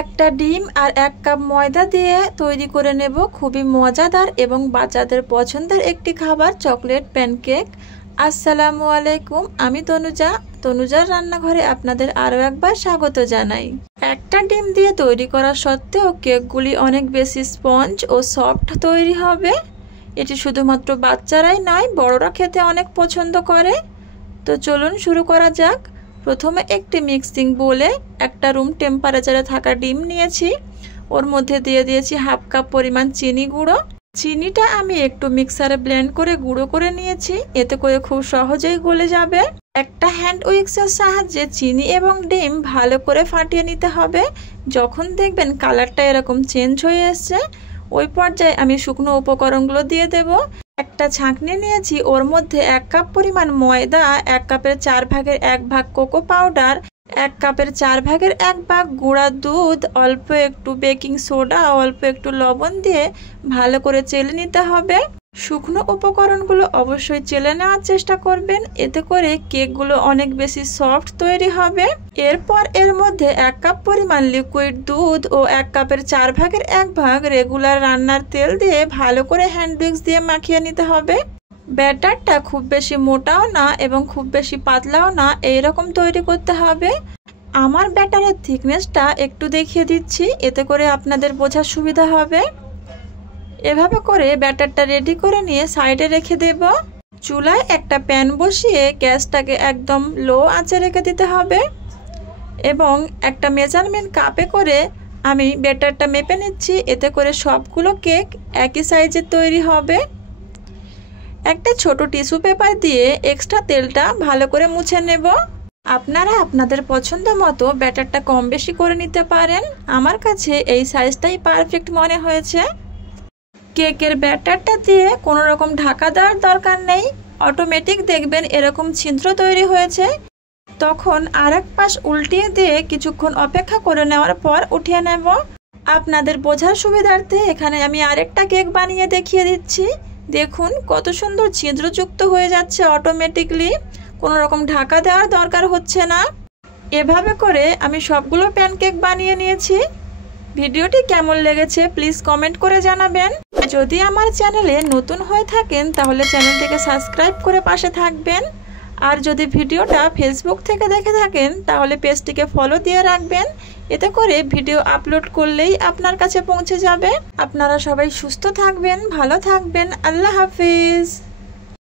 একটা ডিম আর 1 কাপ ময়দা দিয়ে তৈরি করে নেব খুবই মজাদার এবং বাচ্চাদের পছন্দের একটি খাবার চকলেট প্যানকেক। আসসালামু আলাইকুম, আমি তনুজার রান্নাঘরে আপনাদের আরও একবার স্বাগত জানাই। একটা ডিম দিয়ে তৈরি করা সত্ত্বেও কেকগুলি অনেক বেশি স্পঞ্জ ও সফট তৈরি হবে। এটি শুধুমাত্র বাচ্চারাই নয়, বড়রা খেতে অনেক পছন্দ করে। তো চলুন শুরু করা যাক। প্রথমে একটি মিক্সিং বোলে একটা রুম টেম্পারেচারে থাকা ডিম নিয়েছি। ওর মধ্যে দিয়ে দিয়েছি 1/2 কাপ পরিমাণ চিনি গুঁড়ো। চিনিটা আমি একটু মিক্সারে ব্লেন্ড করে গুঁড়ো করে নিয়েছি, এতে করে খুব সহজেই গলে যাবে। একটা হ্যান্ড উইক্সের সাহায্যে চিনি এবং ডিম ভালো করে ফাটিয়ে নিতে হবে। যখন দেখবেন কালারটা এরকম চেঞ্জ হয়ে এসছে, ওই পর্যায়ে আমি শুকনো উপকরণগুলো দিয়ে দেব। একটা ছাঁকনি নিয়েছি, ওর মধ্যে 1 কাপ পরিমাণ ময়দা, 1 কাপের 4 ভাগের 1 ভাগ কোকো পাউডার, 1 কাপের 4 ভাগের 1 ভাগ গুঁড়া দুধ, অল্প একটু বেকিং সোডা, অল্প একটু লবণ দিয়ে ভালো করে চেলে নিতে হবে। শুকনো উপকরণগুলো অবশ্যই চেলে নেওয়ার চেষ্টা করবেন, এতে করে কেকগুলো অনেক বেশি সফট তৈরি হবে। এরপর এর মধ্যে 1 কাপ পরিমাণ লিকুইড দুধ ও 1 কাপের 4 ভাগের 1 ভাগ রেগুলার রান্নার তেল দিয়ে ভালো করে হ্যান্ড উইক্স দিয়ে মাখিয়ে নিতে হবে। ব্যাটারটা খুব বেশি মোটাও না এবং খুব বেশি পাতলাও না, এইরকম তৈরি করতে হবে। আমার ব্যাটারের থিকনেসটা একটু দেখিয়ে দিচ্ছি, এতে করে আপনাদের বোঝার সুবিধা হবে। এভাবে করে ব্যাটারটা রেডি করে নিয়ে সাইডে রেখে দেব। চুলায় একটা প্যান বসিয়ে গ্যাসটাকে একদম লো আঁচে রেখে দিতে হবে এবং একটা মেজারমেন্ট কাপে করে আমি ব্যাটারটা মেপে নিচ্ছি, এতে করে সবগুলো কেক একই সাইজের তৈরি হবে। একটা ছোট টিস্যু পেপার দিয়ে এক্সট্রা তেলটা ভালো করে মুছে নেব। আপনারা আপনাদের পছন্দ মতো ব্যাটারটা কম বেশি করে নিতে পারেন। আমার কাছে এই সাইজটাই পারফেক্ট মনে হয়েছে। কেকের ব্যাটারটা দিয়ে কোনো রকম ঢাকা দেওয়ার দরকার নেই, অটোমেটিক দেখবেন এরকম ছিদ্র তৈরি হয়েছে। তখন আরেক পাশ উল্টিয়ে দিয়ে কিছুক্ষণ অপেক্ষা করে নেওয়ার পর উঠিয়ে নেব। আপনাদের বোঝার সুবিধার্থে এখানে আমি আরেকটা কেক বানিয়ে দেখিয়ে দিচ্ছি। দেখুন কত সুন্দর ছিদ্রযুক্ত হয়ে যাচ্ছে অটোমেটিকলি, কোনো রকম ঢাকা দেওয়ার দরকার হচ্ছে না। এভাবে করে আমি সবগুলো প্যানকেক বানিয়ে নিয়েছি। ভিডিওটি কেমন লেগেছে প্লিজ কমেন্ট করে জানাবেন। যদি আমার চ্যানেলে নতুন হয়ে থাকেন তাহলে চ্যানেলটিকে সাবস্ক্রাইব করে পাশে থাকবেন। আর যদি ভিডিওটা ফেসবুক থেকে দেখে থাকেন তাহলে পেজটিকে ফলো দিয়ে রাখবেন, এতে করে ভিডিও আপলোড করলেই আপনার কাছে পৌঁছে যাবে। আপনারা সবাই সুস্থ থাকবেন, ভালো থাকবেন। আল্লাহ হাফিজ।